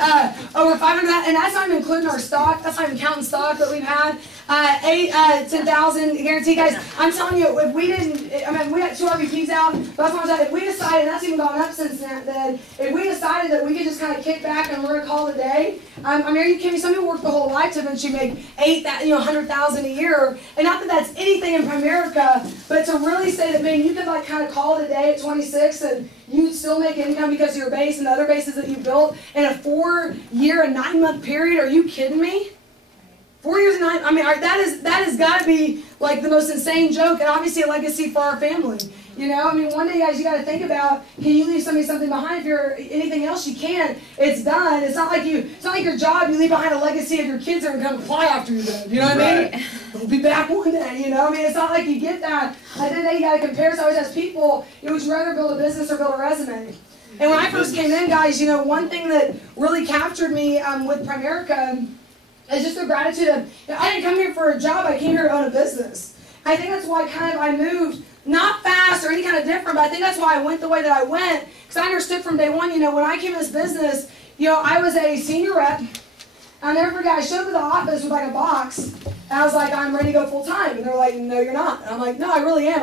over $500, and that's not even including our stock. That's not even counting stock that we've had. 10,000 guaranteed, guys. I'm telling you, if we didn't, we got 2 RVPs out, but that's what I'm saying. If we decided, and that's even gone up since then, if we decided that we could just kind of kick back and we're gonna call it a day, are you kidding me? Some people work the whole life to eventually make $100,000 a year, and not that that's anything in Primerica, but to really say that, man, you could kind of call it a day at 26 and you'd still make income because of your base and the other bases that you built in a 4-year and 9-month period. Are you kidding me? 4 years and 9, that has got to be like the most insane joke, and obviously a legacy for our family. One day, guys, you got to think about, can you leave something behind? If you're anything else you can, it's done. It's not like your job, you leave behind a legacy of your kids are going to come fly after you then. You know what I mean? They'll be back one day, it's not like you get that. At the end of the day, you got to compare. So I always ask people, would you rather build a business or build a resume? And when I first came in, guys, one thing that really captured me with Primerica is just the gratitude of, I didn't come here for a job, I came here to own a business. I think that's why I moved, not fast or any kind of different, but I think that's why I went the way that I went, because I understood from day one, when I came in this business, I was a senior rep. I'll never forget, I showed up at the office with a box, and I was like, I'm ready to go full time. And they're like, no, you're not. And I'm like, no, I really am.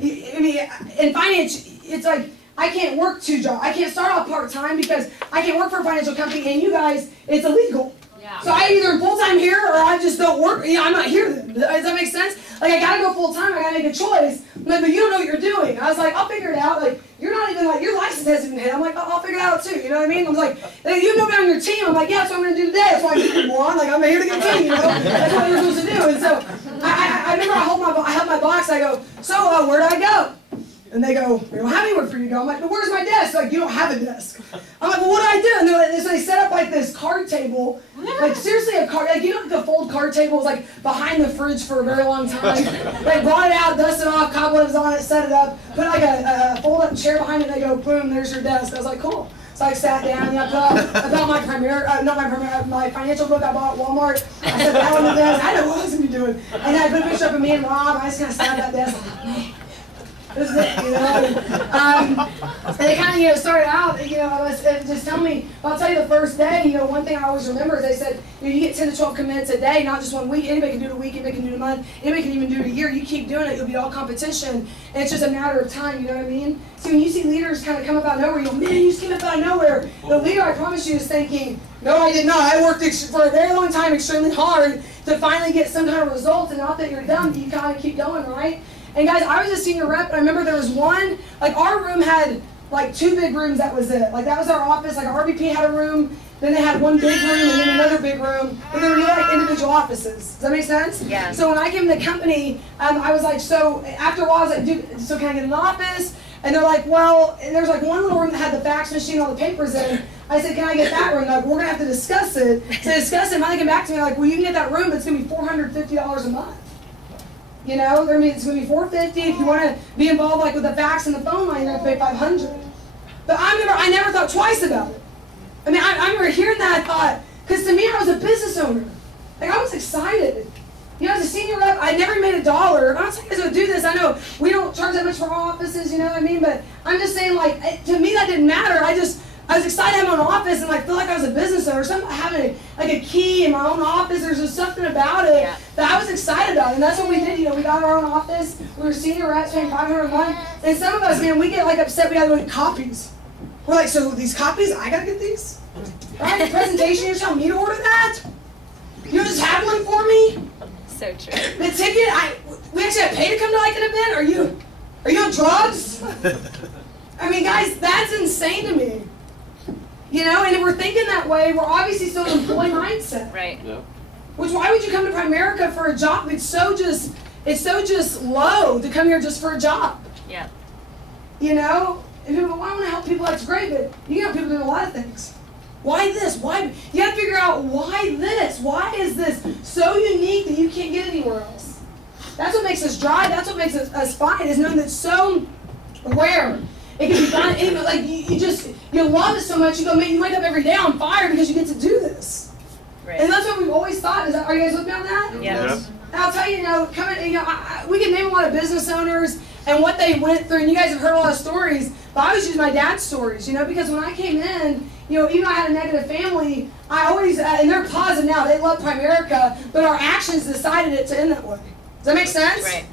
In finance, it's like, I can't work 2 jobs. I can't start off part-time because I can't work for a financial company, and you guys, it's illegal. Yeah. So I either full-time here or I just don't work. I'm not here then. Does that make sense? I gotta go full-time, I gotta make a choice. But you don't know what you're doing. I was like, I'll figure it out. You're not even your license hasn't even hit. I'm like, I'll figure it out too. You know what I mean? I was like, you have nobody on your team. I'm like, yeah, that's what I'm gonna do today. That's why I keep people on. I'm here to get a team, That's what you're supposed to do. And so I remember I held my box, I go, so where'd I go? And they go, we don't have anywhere for you to go. I'm like, but where's my desk? You don't have a desk. I'm like, well, what do I do? And they're like, so they set up this card table. Seriously, a card, the fold card table was behind the fridge for a very long time. They brought it out, dusted off, cobwebs on it, set it up, put a fold up chair behind it, and they go, boom, there's your desk. I was like, cool. So I sat down and I bought my financial book I bought at Walmart. I set that on the desk. I didn't know what I was going to be doing. And I put a picture up of me and Rob. I just kind of sat at that desk. I'm like, man. This is it, and they kind of, started out, just tell me, I'll tell you the first day, one thing I always remember is they said, you get 10 to 12 commits a day, not just 1 week. Anybody can do it a week, anybody can do it a month, anybody can even do it a year. You keep doing it, you'll beat all competition, and it's just a matter of time, you know what I mean? So when you see leaders kind of come up out of nowhere, you go, man, you just came up out of nowhere. The leader, I promise you, is thinking, no, I did not. I worked for a very long time, extremely hard, to finally get some kind of results, and not that you're done, but you kind of keep going, right? And guys, I was a senior rep, and I remember there was one, our room had 2 big rooms, that was it. That was our office, our RVP had a room, then they had 1 big room, and then another big room, and then we had individual offices. Does that make sense? Yeah. So when I came to the company, I was like, so after a while, I was like, dude, so can I get an office? And they're like, well, and there's 1 little room that had the fax machine, all the papers in. I said, can I get that room? We're gonna have to discuss it. So discuss it, and they came back to me, well, you can get that room, but it's gonna be $450 a month. It's going to be $450. If you want to be involved with the fax and the phone line, you're going to pay $500. But I remember I never thought twice about it. I mean, I remember hearing that, I thought, because to me I was a business owner. Like I was excited. You know, as a senior rep, I never made $1. I'm not saying you guys would do this. I know we don't charge that much for our offices, you know what I mean? But I'm just saying, like, to me that didn't matter. I was excited to have my own office and like feel like I was a business owner. Something about having a key in my own office. There's just something about it that I was excited about, and that's what we did. You know, we got our own office. We were senior reps, paying $500 a month. And some of us, man, we get like upset. We got to go get copies. We're like, so these copies, I gotta get these, right? The presentation, you're telling me to order that? You just have one for me? So true. The ticket, we actually have to pay to come to like an event? Are you on drugs? I mean, guys, that's insane to me. You know, and if we're thinking that way, we're obviously still in employee mindset. Right. Yeah. Which, why would you come to Primerica for a job? It's so just low to come here just for a job. Yeah. You know? And people go, well, I want to help people, that's great, but you can help people do a lot of things. Why this? Why? You got to figure out why this. Why is this so unique that you can't get anywhere else? That's what makes us drive. That's what makes us fine, is knowing that it's so rare. It can be done. Anyway, like you love it so much. You go, man, you wake up every day on fire because you get to do this. Right. And that's what we've always thought. Are you guys with me on that? Yes. And I'll tell you, we can name a lot of business owners and what they went through, and you guys have heard a lot of stories. But I always use my dad's stories, you know, because when I came in, you know, even though I had a negative family, I always, and they're positive now, they love Primerica, but our actions decided it to end that way. Does that make sense? Right.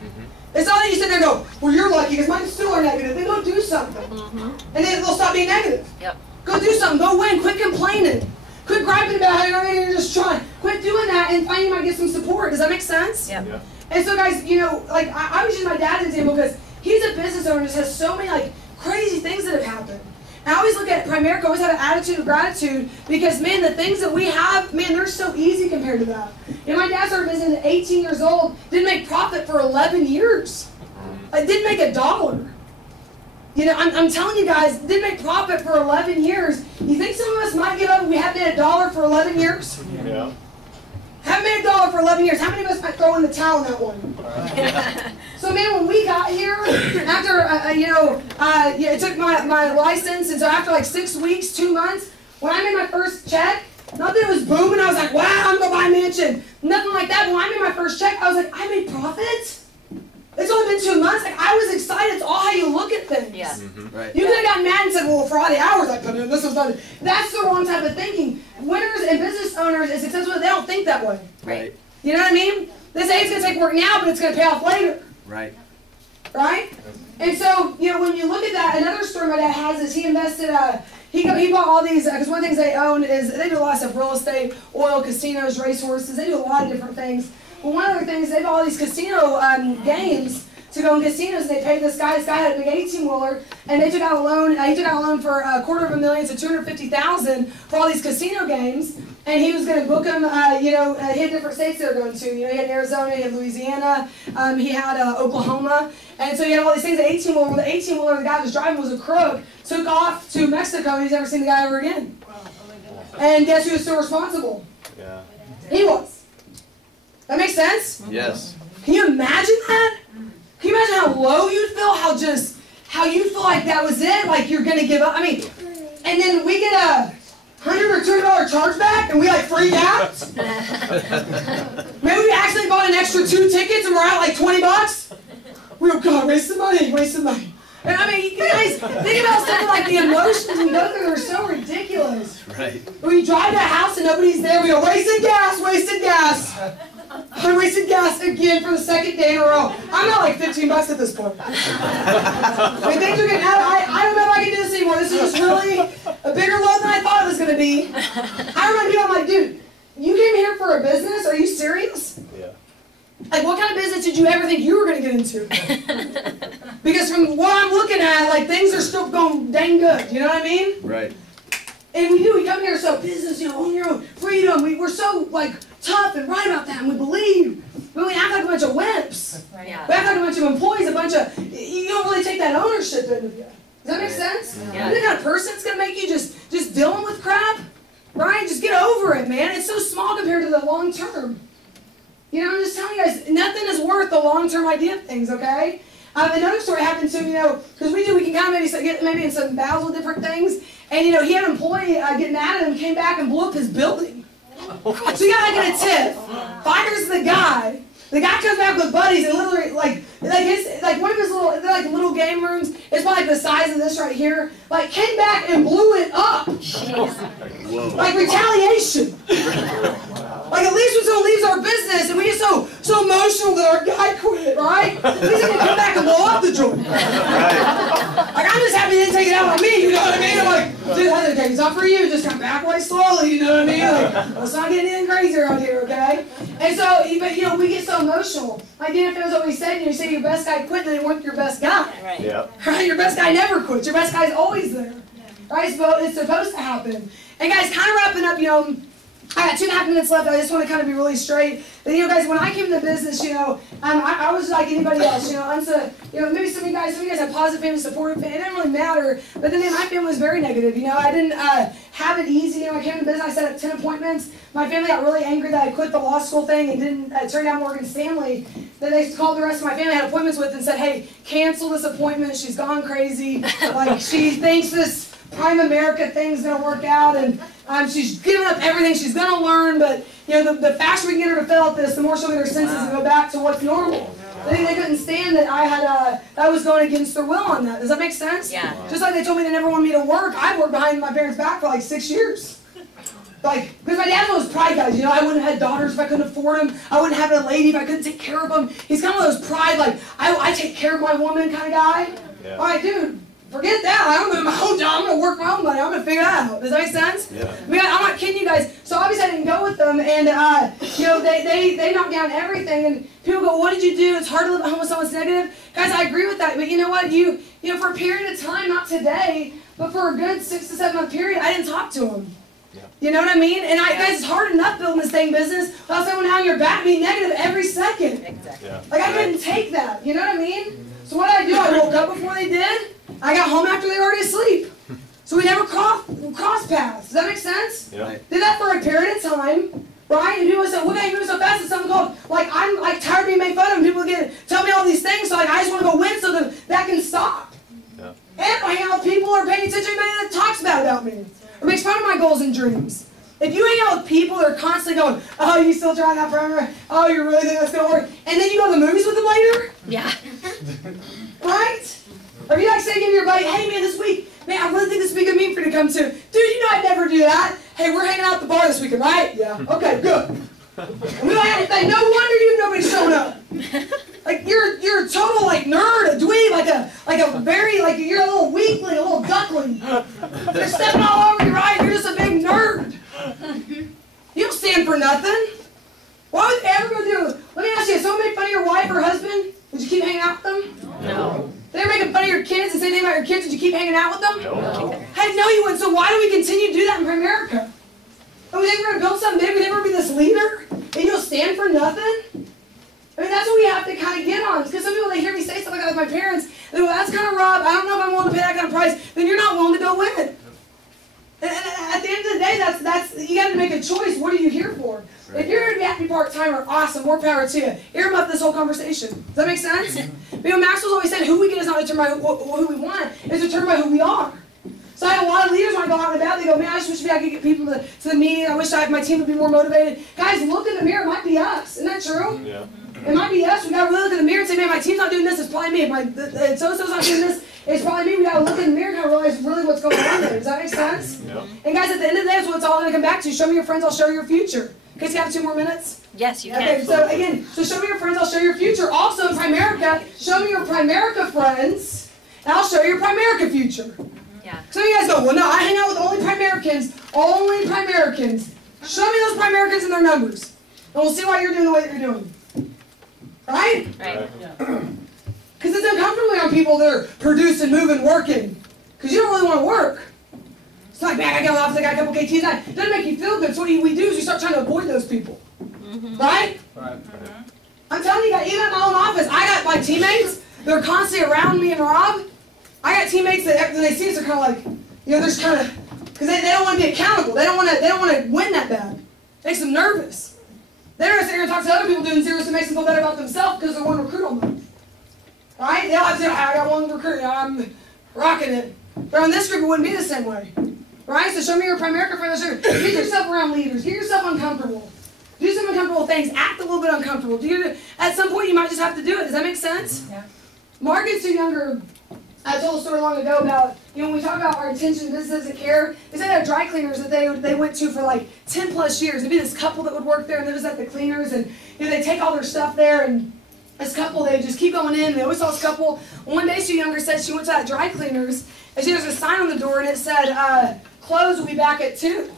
It's not that you sit there and go, well, you're lucky because mine still are negative. Then go do something. And then they'll stop being negative. Yep. Go do something. Go win. Quit complaining. Quit griping about how you're just trying. Quit doing that and find you might get some support. Does that make sense? Yep. Yeah. And so, guys, you know, like I was using my dad's example because he's a business owner and just has so many like crazy things that have happened. And I always look at Primerica, always have an attitude of gratitude because, man, the things that we have, man, they're so easy compared to that. You know, my dad started business at 18 years old, didn't make profit for 11 years. I didn't make $1. You know, I'm telling you guys, didn't make profit for 11 years. You think some of us might give up and we haven't made $1 for 11 years? Yeah. Haven't made $1 for 11 years. How many of us might throw in the towel on that one? So, man, when we got here, after, it took my license, and so after like 6 weeks, 2 months, when I made my first check, not that it was booming, I was like, wow, I'm going to buy a mansion. Nothing like that. But when I made my first check, I was like, I made profit? It's only been 2 months. Like, I was excited. It's all how you look at things. Yeah. Right. You could have gotten mad and said, well, for all the hours I put in, this was not. That's the wrong type of thinking. Winners and business owners and successful, they don't think that way. Right. You know what I mean? They say it's going to take work now, but it's going to pay off later. Right. Right? And so, you know, when you look at that, another story my dad has is he invested, he bought all these, because one of the things they own is, they do a lot of stuff, real estate, oil, casinos, racehorses, they do a lot of different things. Well, one of the things, they bought all these casino games to go in casinos, and they paid this guy had a big 18-wheeler, and they took out a loan, he took out a loan for $250,000 to $250,000 for all these casino games, and he was going to book them, he had different states they were going to, you know, he had Arizona, he had Louisiana, he had Oklahoma, and so he had all these things, the 18-wheeler, the guy that was driving was a crook, took off to Mexico, and he's never seen the guy ever again. And guess who was still responsible? Yeah. He was. That makes sense? Yes. Can you imagine that? Can you imagine how low you'd feel? How you feel like that was it? Like you're gonna give up? I mean, and then we get a $100 or $200 chargeback and we like freak out? Maybe we actually bought an extra 2 tickets and we're out like $20? We go, God, wasted money. And I mean, you guys, think about something like the emotions we go through are so ridiculous. Right. When we drive to a house and nobody's there, we go, wasted gas. I wasted gas again for the second day in a row. I'm not like $15 at this point. I mean, things are getting out. I don't know if I can do this anymore. This is just really a bigger load than I thought it was going to be. I remember you, I'm like, dude, you came here for a business? Are you serious? Yeah. Like, what kind of business did you ever think you were going to get into? Because from what I'm looking at, like, things are still going dang good. You know what I mean? Right. And we come here so business, you know, own your own freedom. We're so, like, tough and right about that, and we believe. But we act like a bunch of wimps. Yeah. We act like a bunch of employees, you don't really take that ownership into you. Does that make sense? Yeah. You're the kind of person that's going to make you just dealing with crap, right? Just get over it, man. It's so small compared to the long term. You know, I'm just telling you guys, nothing is worth the long-term idea of things, okay? Another story happened to him, because we can kind of get maybe in some battles with different things. And, he had an employee get mad at him, came back and blew up his building. So he got like in a tiff. Fires the guy. The guy comes back with buddies and literally, one of his little game rooms is probably like the size of this right here. Like, came back and blew it up. Jeez. Like retaliation. Like, at least when someone leaves our business and we get so emotional that our guy quit, right? At least he can come back and blow up the joint. Like, I'm just happy he didn't take it out on me, you know what I mean? I'm like, dude, Heather, it's not for you, just come back away slowly, you know what I mean? Like, let's not get anything crazy around here, okay? And so, but we get so emotional. Like Dan Phil's always said, you say your best guy quit, then they weren't your best guy. Right. Yep. Right? Your best guy never quits. Your best guy's always there. Right? So it's supposed to happen. And guys, kind of wrapping up, I got 2.5 minutes left. I just want to kind of be really straight. But, guys, when I came to business, I was like anybody else, maybe some of you guys have positive family, supportive family. It didn't really matter. But then my family was very negative, I didn't have it easy. I came to business, I set up 10 appointments. My family got really angry that I quit the law school thing and didn't turn down Morgan Stanley. Then they called the rest of my family I had appointments with and said, hey, cancel this appointment. She's gone crazy. Like, she thinks this Primerica thing's going to work out, and she's giving up everything she's going to learn, but the faster we can get her to fail at this, the more she'll get her senses and go back to what's normal. They couldn't stand that I was going against their will on that. Does that make sense? Yeah. Just like they told me they never wanted me to work, I worked behind my parents' back for like 6 years. Because my dad was pride guys, I wouldn't have had daughters if I couldn't afford them. I wouldn't have a lady if I couldn't take care of them. He's kind of one of those pride, like, I take care of my woman kind of guy. Yeah. All right, dude. Forget that. I'm going to my own job. I'm going to work my own money. I'm going to figure that out. Does that make sense? Yeah. I'm not kidding you guys. So obviously I didn't go with them, and they knocked down everything. And people go, "What did you do? It's hard to live at home with someone that's negative." Guys, I agree with that. But you know what? You for a period of time, not today, but for a good 6 to 7 month period, I didn't talk to them. Yeah. You know what I mean? And guys, it's hard enough building this dang business without someone on your back being negative every second. Exactly. Yeah. Like I couldn't take that. You know what I mean? So what did I do? I woke up before they did. I got home after they were already asleep. So we never crossed paths. Does that make sense? Yeah. Did that for a period of time, right? And people said, "Look at you moving so fast." It's something called, I'm tired of being made fun of. And people tell me all these things, so I just want to go win so that can stop. Yeah. And I hang out with people who are paying attention to anybody that talks bad about me or makes fun of my goals and dreams. If you hang out with people that are constantly going, "Oh, you still trying that forever? Oh, you really think that's going to work?" And then you go to the movies with them later? Yeah. Right? Or you say to your buddy, "Hey man, this week, man, I really think this would be a good meeting for you to come to." Dude, I'd never do that. "Hey, we're hanging out at the bar this weekend, right?" "Yeah." "Okay, good." We don't have anything. No wonder nobody's showing up. Like you're a total nerd, a dweeb, you're a little weakling, a little duckling. They're stepping all over you, right? You're just a big nerd. You don't stand for nothing. Why would you ever go do? Let me ask you: if someone made fun of your wife or husband, would you keep hanging out with them? No. They were making fun of your kids and saying anything about your kids, would you keep hanging out with them? No. Heck no, you wouldn't. So why do we continue to do that in Primerica? Oh, we think we're going to build something big? We think we're going to be this leader? And you'll stand for nothing? I mean, that's what we have to kind of get on. Because some people, they hear me say stuff like that with my parents, they go, "That's kind of rough. I don't know if I'm willing to pay that kind of price." Then you're not willing to go win. And at the end of the day, that's you got to make a choice. What are you here for? If you're going to be happy part-timer, awesome, more power to you. Earmuff this whole conversation. Does that make sense? Maxwell's always said, who we get is not determined by who we want, it's determined by who we are. So I have a lot of leaders when I go out and about, they go, "Man, I just wish I could get people to the meeting. I wish my team would be more motivated." Guys, look in the mirror. It might be us. Isn't that true? Yeah. It might be us. We got to really look in the mirror and say, "Man, my team's not doing this. It's probably me. If so-and-so's not doing this, it's probably me." We got to look in the mirror and kind of realize really what's going on there. Does that make sense? Yeah. And guys, at the end of the day, that's what it's all going to come back to. Show me your friends, I'll show you your future. Okay, so you have 2 more minutes? Yes, you can. Okay, so again, show me your friends, I'll show you your future. Also, in Primerica, show me your Primerica friends, and I'll show you your Primerica future. Yeah. Some of you guys go, "Well, no, I hang out with only Primericans. Only Primericans." Show me those Primericans and their numbers, and we'll see why you're doing the way that you're doing. Right? Right. Because it's uncomfortable around people that are producing, moving, working. Because you don't really want to work. It's like, "Man, I got to office, I got a couple KTs. It doesn't make you feel good. So what we do is we start trying to avoid those people. Mm-hmm. Right? Right. I'm telling you guys, even at my own office, I got my teammates that are constantly around me and Rob. I got teammates that after they see us, they're kind of like, they're just kind of, because they don't want to be accountable. They don't want to win that bad. It makes them nervous. They're going to sit here and talk to other people doing zeros to make them feel better about themselves because they want to recruit on them. Right? They all have to say, I got one recruit, I'm rocking it. But on this group, it wouldn't be the same way. Right? So show me your Primerica friend. Get yourself around leaders. Get yourself uncomfortable. Do some uncomfortable things. Act a little bit uncomfortable. At some point, you might just have to do it. Does that make sense? Yeah. Markets too younger. I told a story long ago about, when we talk about our attention, business, and care, they said they had dry cleaners that they went to for like 10 plus years. There'd be this couple that would work there, and they was at the cleaners, and they take all their stuff there, and this couple, they just keep going in, and they always saw this couple. One day, Sue Younger said she went to that dry cleaners, and there was a sign on the door, and it said, clothes will be back at 2.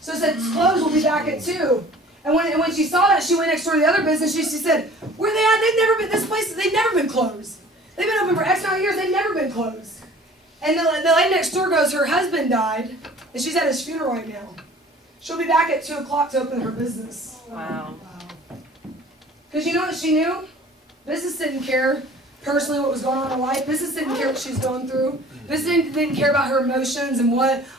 So it said, clothes will be back at 2. And when she saw that, she went next door to the other business. She said, where are they at? They've never been, this place, they've never been closed. They've been open for X amount of years. They've never been closed. And the lady next door goes, her husband died, and she's at his funeral right now. She'll be back at 2 o'clock to open her business. Wow. Because you know what she knew? Business didn't care personally what was going on in her life. Business didn't care what she's going through. Business didn't care about her emotions and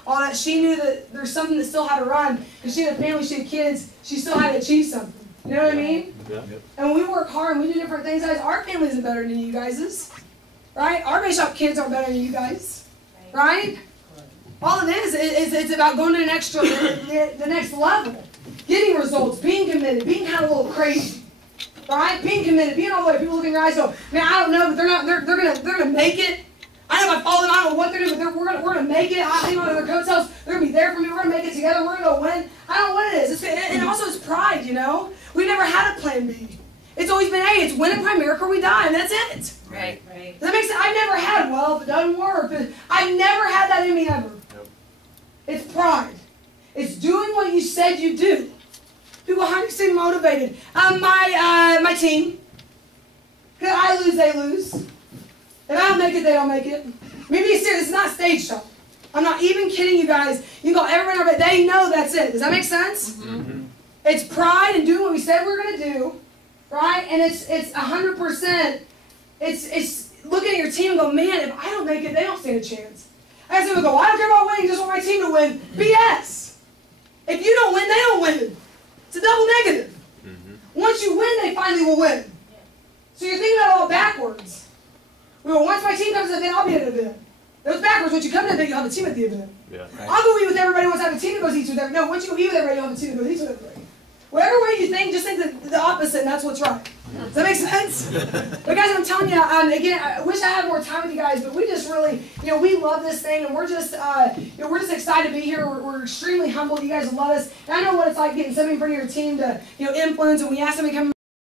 all that. She knew that there's something that still had to run. Because she had a family, she had kids. She still had to achieve something. You know what I mean? Yeah. And when we work hard and we do different things, guys, our family isn't better than you guys'. Right? Our base shop kids aren't better than you guys. Right? All it is it's about going to the next level. Getting results, being committed, being kind of a little crazy. Right? Being committed, being all the way. People look in your eyes and go, man, I don't know, but they're gonna make it. I know if I follow them, I don't know what they're doing, but we're gonna make it. I hang on to their coattails. They're gonna be there for me. We're gonna make it together. We're gonna win. I don't know what it is. And also it's pride, We never had a plan B. It's always been, hey, it's win in Primerica or we die, and that's it. Right, right. Does that make sense? I've never had, well, if it doesn't work. I've never had that in me ever. Yep. It's pride. It's doing what you said you do. People, how do you stay motivated? My team. If I lose, they lose. If I don't make it, they don't make it. Maybe it's serious. It's not stage show. I'm not even kidding you guys. You can call everyone over. They know that's it. Does that make sense? Mm-hmm. It's pride and doing what we said we were going to do, right? And it's 100%. It's looking at your team and go, man, if I don't make it, they don't stand a chance. I have someone go, I don't care about winning, just want my team to win. BS. If you don't win, they don't win. It's a double negative. Mm-hmm. Once you win, they finally will win. So you're thinking about it all backwards. Well, once my team comes to the event, I'll be at the event. It was backwards. Once you come to the event, you'll have a team at the event. Yeah. Right. I'll go eat with everybody once I have a team that goes eat with everybody. No, once you go eat with everybody, you'll have a team that goes eat with everybody. Whatever way you think, just think the opposite, and that's what's right. Does that make sense? But guys, I'm telling you, again, I wish I had more time with you guys, but we just really, we love this thing, and we're just excited to be here. We're extremely humbled. You guys love us. And I know what it's like getting somebody in front of your team to, influence, and we ask them to come